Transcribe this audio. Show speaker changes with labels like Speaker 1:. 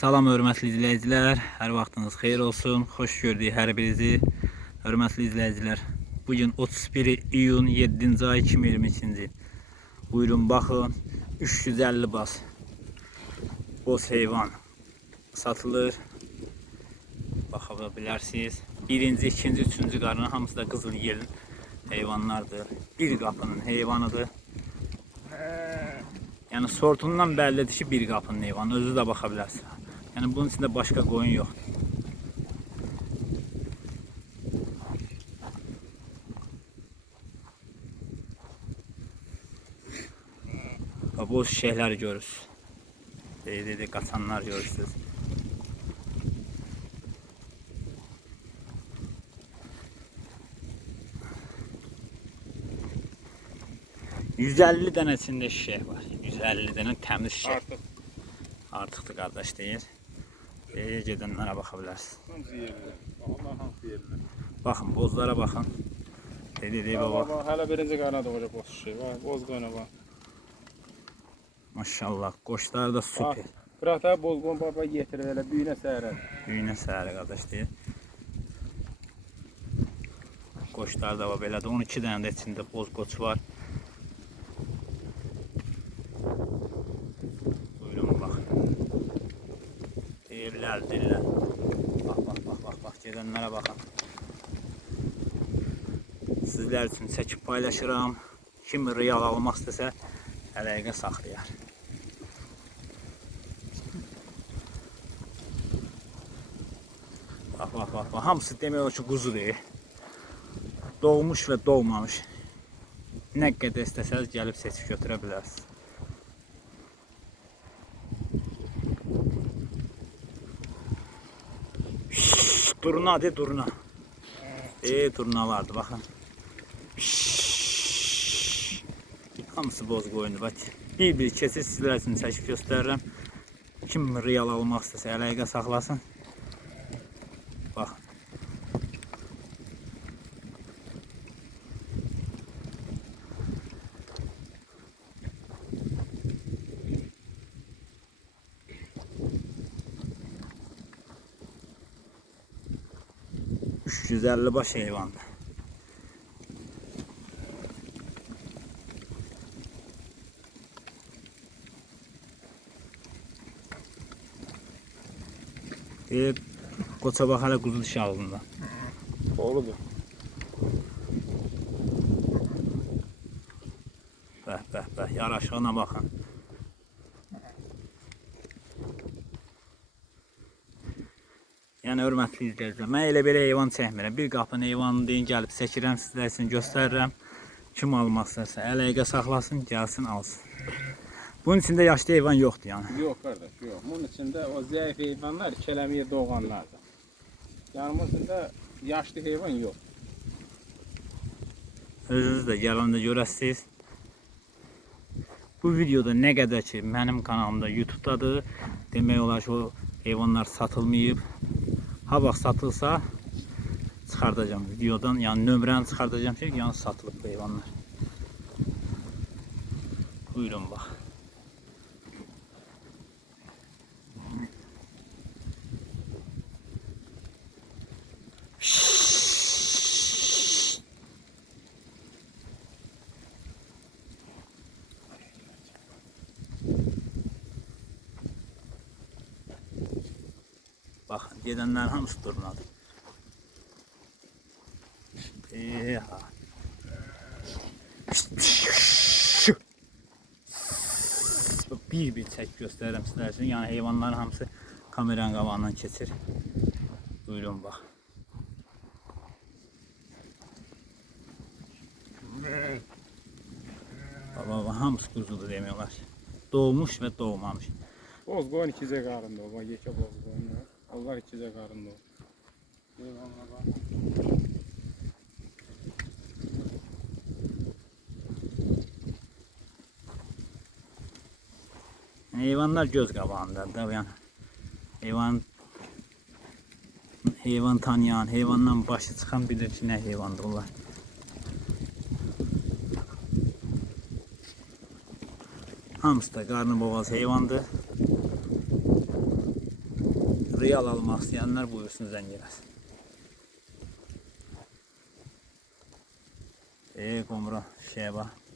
Speaker 1: Salam hörmətli izləyicilər, hər vaxtınız xeyir olsun. Xoş gördük hər birinizi. Hörmətli izləyicilər, bu gün 31 iyun 7-ci ay 2022-ci il. Buyurun baxın, 350 bas boz heyvan satılır. Baxa bilərsiniz. Birinci, ikinci, üçüncü qarın hamısı da qızıl yelin heyvanlardır. Bir qapının heyvanıdır. Yəni sortundan bəllidir ki, bir qapının heyvanı. Özü də baxa bilərsiniz. Yəni bunun içində başqa qoyun yoxdur. Və bu şeyləri görürsünüz. Deyir, deyir, qaçanlar görürsünüz. ...150 dənə içində şişək var. 150 dənə təmiz şişək.
Speaker 2: Artıq
Speaker 1: Artıqdır qardaş deyir.
Speaker 2: Allah hamısı yerli.
Speaker 1: Baxın, bozlara baxın. Dedi, deyir baba.
Speaker 2: Baba, hələ birinci qarına doğacaq boz şey. Var, boz qoyuna bax.
Speaker 1: Maşallah, qoşlar da super.
Speaker 2: Bırak da boz baba getirir elə büyünə səhərə.
Speaker 1: Düyünə səhəri qardaş deyir. Qoçlar da var belədir. 12 dənə də içində boz qoç var. Buyurun bax. Deyirlər, deyirlər. Bax, bax, bax, bax, bax. Gedənlərə baxın. Sizlər üçün çəkib paylaşıram. Kim real almaq istəsə, əlaqə saxlayar. Bax, bax, bax, bax. Hamısı demək olar ki, quzudur. Doğmuş və doğmamış. Nə qədər istəsəniz gəlib seçib götürə bilərsiniz. Durna de durna. E durnalardı baxın. Şşş. Hamısı boz qoyundu bax. Bir-bir keçir sizlər üçün çəkib göstərirəm. Kim real almaq istəsə əlaqə saxlasın. 350 baş heyvandı. E, koça bak hala kuzu dişi ağzında.
Speaker 2: Doğrudur.
Speaker 1: Bəh, bəh, bəh, yaraşığına baxın. Yəni hörmətli izləyicilər, mən elə belə heyvan çəkmirəm. Bir qapının heyvanını deyin gəlib çəkirəm sizlər üçün göstərirəm. Kim almaq istərsə əlaqə saxlasın, gəlsin alsın. Bunun içində yaşlı heyvan yoxdur yəni.
Speaker 2: Yox qardaş, yox. Bunun içində o zəif heyvanlar kələmiyə doğanlardır. Yəni bunun içində yaşlı heyvan yox.
Speaker 1: Özünüz də gələndə görəsiniz. Bu videoda nə qədər ki mənim kanalımda YouTube-dadır, demək olar ki o heyvanlar satılmayıb. Ha vaxt satılsa çıxardacağam videodan, yəni nömrəni çıxardacağam ki, yəni satılıb heyvanlar. Buyurun bax. Baxın, gedənlər hamısı durnadı. Eha. Bir-bir çək göstərirəm sizlər üçün. Yəni heyvanların hamısı kameranın qabağından keçir. Buyurun bax. Baba, baba hamısı quzudur demək olar. Doğmuş və doğmamış.
Speaker 2: Boz qoyun ikicə qarında o. Yekə boz qarında o. Heyvanlar bax.
Speaker 1: Heyvanlar göz qabağındadır da yəni. Heyvan heyvan tanıyan, heyvandan başı çıxan bilir ki, nə heyvandır onlar. Hamısı da qarnı boğaz heyvandır. Real almak isteyenler buyursun zəng eləsin. Ey qomra şeye bak.